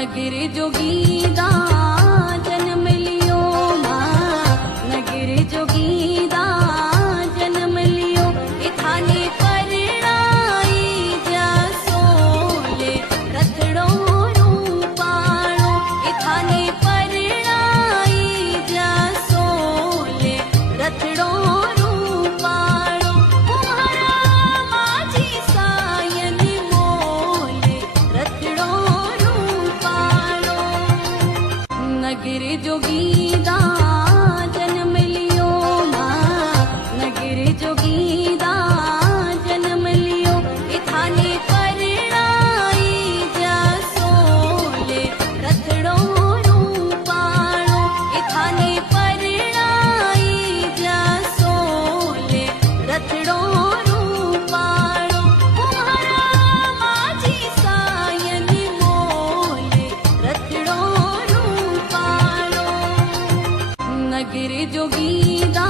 नगर जोगीदा जन्म लियो मां, नगर जोगीदा जन्म लियो। इथाने परणाई जसोले रथड़ो रूपाणो, इथाने परणाई जसोले रथड़ो रूपाणो। कुम्हारा माझी सायन मोले रथड़ो रूपाणो। नगर जोगीदा जन्म लियो मां, नगर जोगीदा जन्म लियो। इथाने परणाई जसोले रथड़ो रूपाणो, इथाने परणाई जसोले रथड़ो रूपाणो। कुम्हारा माझी सायन मोले रथड़ो रूपाणो। नगर जोगीदा